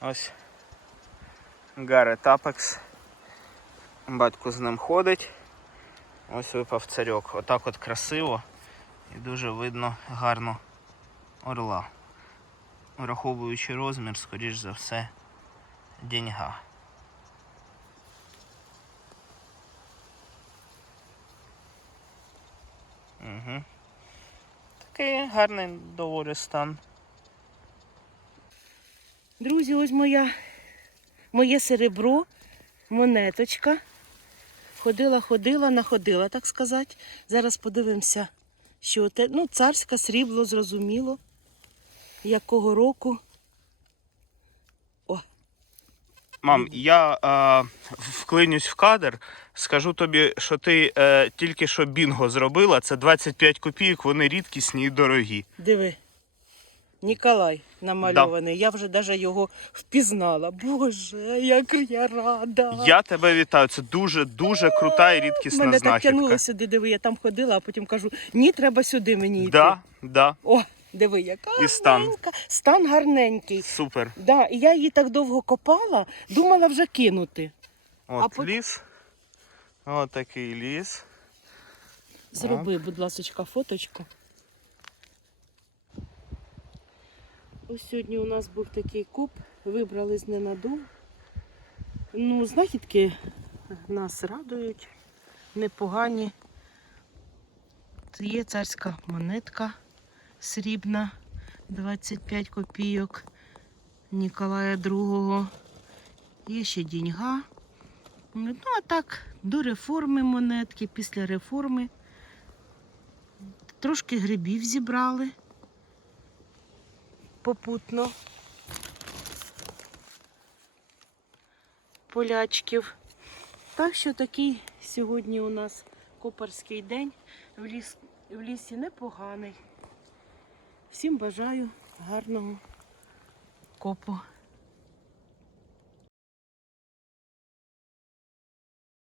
Ось Гарет Апекс. Батько з ним ходить. Ось випав царьок. Отак от красиво і дуже видно гарно орла. Враховуючи розмір, скоріш за все, деньга. Угу. Такий гарний доволі стан. Друзі, ось моя, моє серебро, монеточка. Ходила, ходила, находила, так сказати. Зараз подивимося, що те. Ну, царське срібло, зрозуміло. Якого року. О, Мам, я е, вклинюсь в кадр, скажу тобі, що ти е, тільки що бінго зробила. Це 25 копійок, вони рідкісні і дорогі. диви. Ніколай намальований. Я вже навіть його впізнала. Боже, як я рада. Я тебе вітаю. Це дуже дуже крута і рідкісна Мене так знахідка. тягнуло сюди, диви, я там ходила, а потім кажу, ні, треба сюди мені йти. Да, да, О, диви, яка І стан. гарненька. Стан гарненький. супер. Да, і я її так довго копала, думала вже кинути. От А ліс. От такий ліс. Зроби, будь ласка, фоточку. Ось сьогодні у нас був такий куб, вибрались ненадовго. Ну, знахідки нас радують, непогані. Це є царська монетка срібна, 25 копійок Ніколая II. Є ще діньга. Ну, а так, до реформи монетки, після реформи. Трошки грибів зібрали попутно. Полячків. Так що такий сьогодні у нас копарський день. В, ліс, в лісі непоганий. Всім бажаю гарного копу.